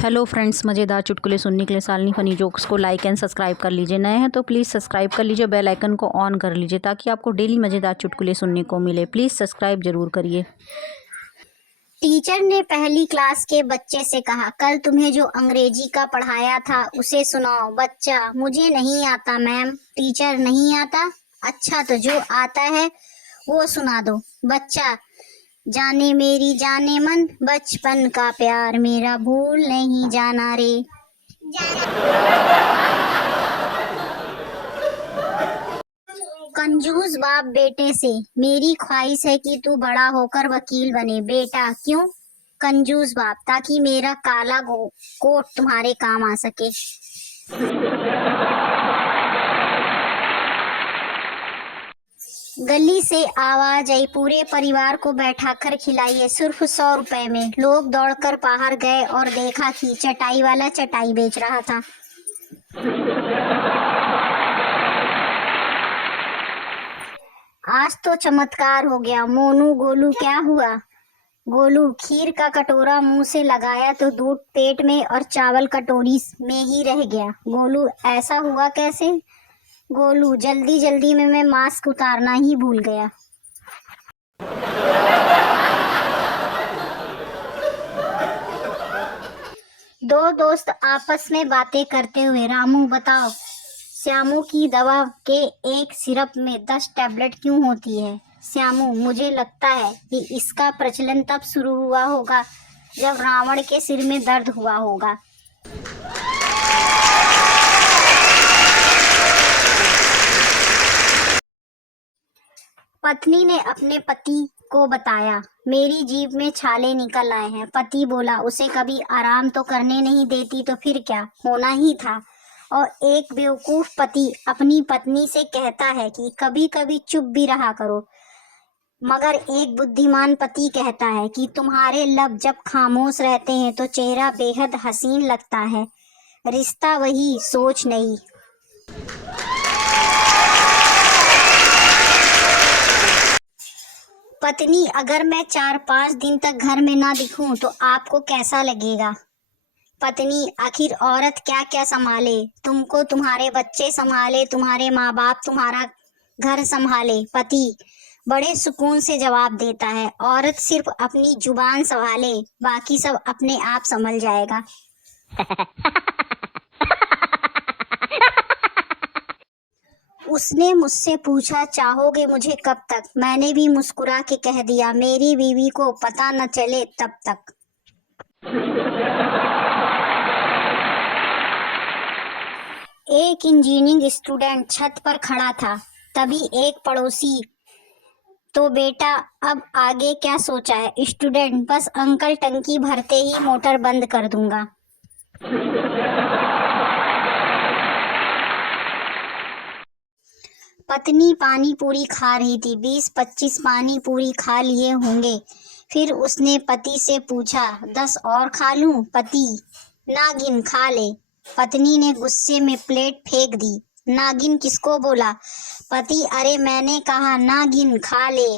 Hello friends, मज़ेदार चुटकुले सुनने के लिए शालिनी फ़नी जोक्स को लाइक एंड सब्सक्राइब कर लीजिए। नए हैं तो प्लीज़ सब्सक्राइब कर लीजिए, बेल आइकन को ऑन कर लीजिए ताकि आपको डेली मज़ेदार चुटकुले सुनने को मिले। प्लीज़ सब्सक्राइब ज़रूर करिए। टीचर ने पहली क्लास के बच्चे से कहा, कल तुम्हें जो अंग्रेजी का पढ़ाया था उसे सुनाओ। बच्चा, मुझे नहीं आता मैम। टीचर, नहीं आता? अच्छा, तो जो आता है वो सुना दो। बच्चा, जाने मेरी जाने मन, बचपन का प्यार मेरा भूल नहीं जाना रे। कंजूस बाप बेटे से, मेरी ख्वाहिश है कि तू बड़ा होकर वकील बने। बेटा, क्यों? कंजूस बाप, ताकि मेरा काला कोट तुम्हारे काम आ सके। गली से आवाज आई, पूरे परिवार को बैठाकर खिलाइए, सिर्फ 100 रुपए में। लोग दौड़कर बाहर गए और देखा कि चटाई वाला चटाई बेच रहा था। आज तो चमत्कार हो गया। मोनू, गोलू, क्या हुआ? गोलू, खीर का कटोरा मुंह से लगाया तो दूध पेट में और चावल कटोरी में ही रह गया। गोलू, ऐसा हुआ कैसे? गोलू, जल्दी जल्दी में मैं मास्क उतारना ही भूल गया। दो दोस्त आपस में बातें करते हुए, रामू बताओ, श्यामू की दवा के एक सिरप में 10 टैबलेट क्यों होती है? श्यामू, मुझे लगता है कि इसका प्रचलन तब शुरू हुआ होगा जब रावण के सिर में दर्द हुआ होगा। पत्नी ने अपने पति को बताया, मेरी जीभ में छाले निकल आए हैं। पति बोला, उसे कभी आराम तो करने नहीं देती तो फिर क्या होना ही था। और एक बेवकूफ पति अपनी पत्नी से कहता है कि कभी कभी चुप भी रहा करो, मगर एक बुद्धिमान पति कहता है कि तुम्हारे लब जब खामोश रहते हैं तो चेहरा बेहद हसीन लगता है। रिश्ता वही, सोच नहीं। पत्नी, अगर मैं 4-5 दिन तक घर में ना दिखूं तो आपको कैसा लगेगा? पत्नी, आखिर औरत क्या क्या संभाले? तुमको तुम्हारे बच्चे संभाले, तुम्हारे माँ बाप तुम्हारा घर संभाले। पति बड़े सुकून से जवाब देता है, औरत सिर्फ अपनी जुबान संभाले, बाकी सब अपने आप संभल जाएगा। उसने मुझसे पूछा, चाहोगे मुझे कब तक? मैंने भी मुस्कुरा के कह दिया, मेरी बीवी को पता न चले तब तक। एक इंजीनियरिंग स्टूडेंट छत पर खड़ा था, तभी एक पड़ोसी, तो बेटा अब आगे क्या सोचा है? स्टूडेंट, बस अंकल टंकी भरते ही मोटर बंद कर दूंगा। पत्नी पानी पूरी खा रही थी, 20-25 पानी पूरी खा लिए होंगे। फिर उसने पति से पूछा, 10 और खा लूं? पति, नागिन खा ले। पत्नी ने गुस्से में प्लेट फेंक दी। नागिन किसको बोला? पति, अरे मैंने कहा नागिन खा ले।